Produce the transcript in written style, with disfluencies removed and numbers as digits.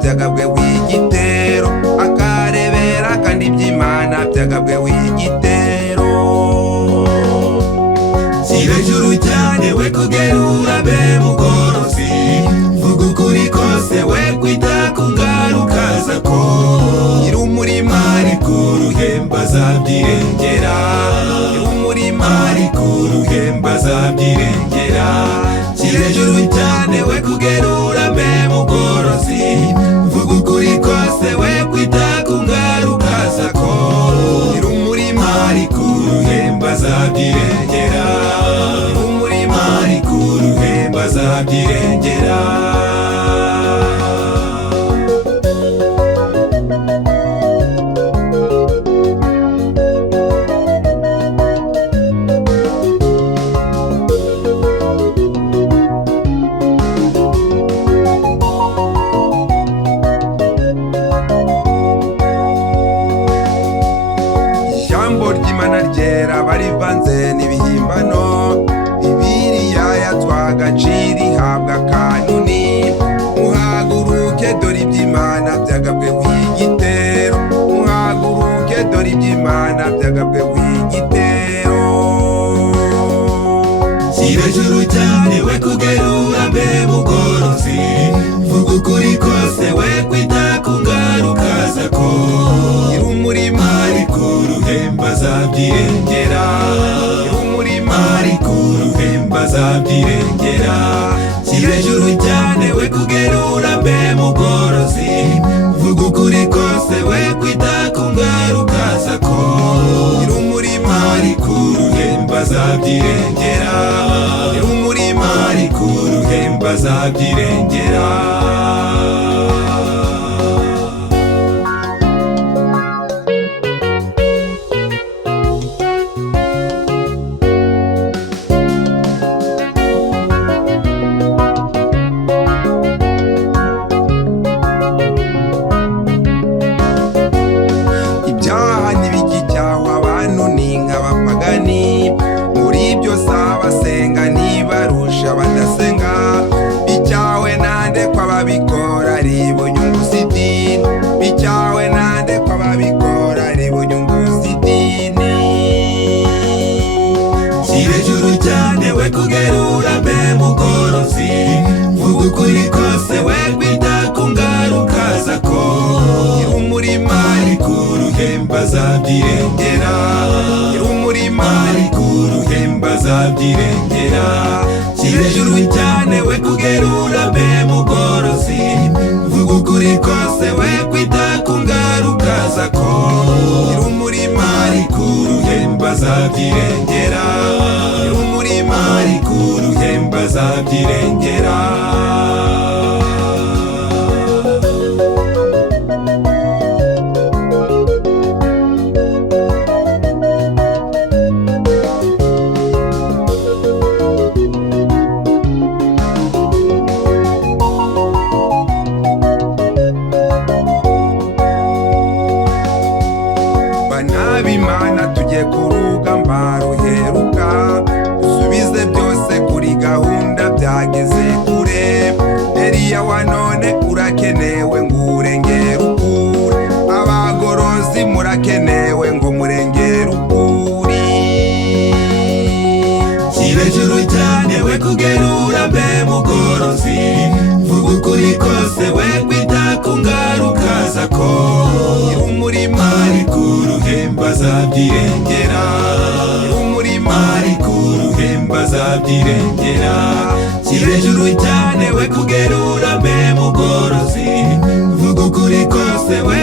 byagabwe w'igitero akarebera kandi iby'Imana byagabwe w'igitero shyira ejuru cyane we kugerura be mugorozi vuga ukuri kose we kwita ku ngaruka zako nyir'umurima ari ku ruhembe azabyirengera nyir'umurima ari ku ruhembe azabyirengera shyira ejuru cyane we kugerura be mugorozi vuga ukuri kose we kwita ku ngaruka zako nyir'umurima ari ku ruhembe azabyirengera nyir'umurima ari ku ruhembe azabyirengera ijambo ry'Imana ryera barivanze n'ibihimbano Bibiliya yatwaga agaciro ihabwa kanuni muhaguruke dore iby'Imana byagabwe w'igitero muhaguruke dore iby'Imana byagabwe w'igitero shyira ejuru cyane we kugerura be mugorozi vuga ukuri kose we kwita ku ngaruka zako nyir'umurima ari ku ruhembe azabyirengera nyir'umurima ari ku ruhembe azabyirengera shyira ejuru cyane we kugerura be mugorozi vuga ukuri kose we kwita ku ngaruka zako nyir'umurima ari ku ruhembe azabyirengera nyir'umurima ari ku ruhembe azabyirengera ibyaha ntibigicyaha abantu ni nk'abapagani muri byose abasenga ntibarusha badasenga bicyawe nande ko ababikora ari inyungu z'idini bicyawe nande ko ababikora ari inyungu z'idini shyira ejuru cyane we kugerura be mugorozi vuga ukuri kose we kwita ku ngaruka zako nyir'umurima ari ku ruhembe azabyirengera nyir'umurima ari ku ruhembe azabyirengera shyira ejuru cyane we kugerura be mugorozi vuga ukuri kose we kwita ku ngaruka zako nyir'umurima ari ku ruhembe azabyirengera nyir'umurima ari ku ruhembe azabyirengera bana b'Imana tujye ku rugamba ruheruka dusubize byose kuri gahunda byageze kure Eliya wa none urakenewe ngo urengere ukuri abagorozi murakenewe ngo murengere ukuri shyira ejuru cyane we kugerura be mugorozi vuga ukuri kose we kwita ku ngaruka zako nyir'umurima ari ku ruhembe azabyirengera nyir'umurima ari ku ruhembe azabyirengera shyira ejuru cyane we kugerura be mugorozi vuga ukuri kose we